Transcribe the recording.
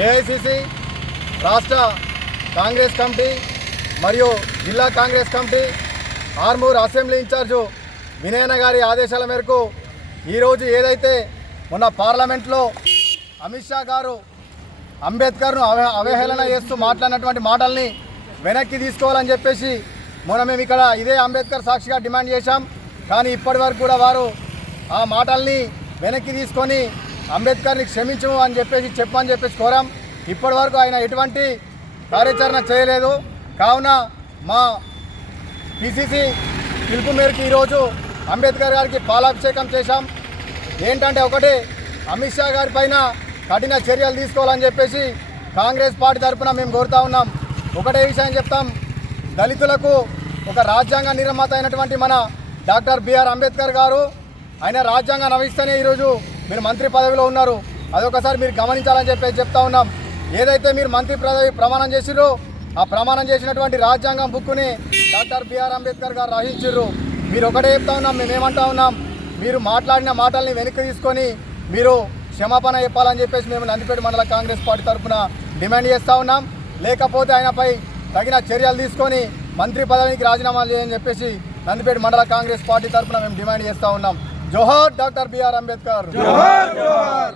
AICC రాష్ట్ర Congress committee మరియు జిల్లా Congress committee Armoor assembly incharge వినయన గారి ఆదేశాల మేరకు ఈరోజు ఏదైతే మొన్న పార్లమెంట్లో అమిత్ షా గారు అంబేద్కర్ను అవే అవహేళన చేస్తూ మాట్లాడినటువంటి మాటల్ని వెనక్కి తీసుకోవాలని చెప్పేసి మొన్న మేము ఇక్కడ ఇదే అంబేద్కర్ సాక్షిగా డిమాండ్ చేశాం. కానీ ఇప్పటి వరకు కూడా వారు ఆ మాటల్ని వెనక్కి తీసుకొని అంబేద్కర్ని క్షమించము అని చెప్పేసి చెప్పమని చెప్పేసి కోరాం. ఇప్పటి వరకు ఆయన ఎటువంటి కార్యాచరణ చేయలేదు. కావున మా పిసిసి పిలుపు మేరకు ఈరోజు అంబేద్కర్ గారికి పాలాభిషేకం చేశాం. ఏంటంటే ఒకటి అమిత్ షా గారి పైన కఠిన చర్యలు తీసుకోవాలని చెప్పేసి కాంగ్రెస్ పార్టీ తరఫున మేము కోరుతా ఉన్నాం. ఒకటే విషయం చెప్తాం. దళితులకు ఒక రాజ్యాంగ నిర్మాత అయినటువంటి మన డాక్టర్ బిఆర్ అంబేద్కర్ గారు ఆయన రాజ్యాంగ నవిస్తేనే ఈరోజు మీరు మంత్రి పదవిలో ఉన్నారు. అదొకసారి మీరు గమనించాలని చెప్పేసి చెప్తా ఉన్నాం. ఏదైతే మీరు మంత్రి పదవి ప్రమాణం చేసిరో ఆ ప్రమాణం చేసినటువంటి రాజ్యాంగం బుక్కుని డాక్టర్ బిఆర్ అంబేద్కర్ గారు రచించారు మీరు ఒకటే చెప్తా ఉన్నాం మేమేమంటా ఉన్నాం మీరు మాట్లాడిన మాటల్ని వెనక్కి తీసుకొని మీరు క్షమాపణ చెప్పాలని చెప్పేసి మేము నందిపేట మండల కాంగ్రెస్ పార్టీ తరఫున డిమాండ్ చేస్తూ ఉన్నాం. లేకపోతే ఆయనపై తగిన చర్యలు తీసుకొని మంత్రి పదవికి రాజీనామా చేయని చెప్పేసి నందిపేట మండల కాంగ్రెస్ పార్టీ తరఫున మేము డిమాండ్ చేస్తూ ఉన్నాం. జోహార్ డాక్టర్ బిఆర్ అంబేద్కర్ జోహార్ జోహార్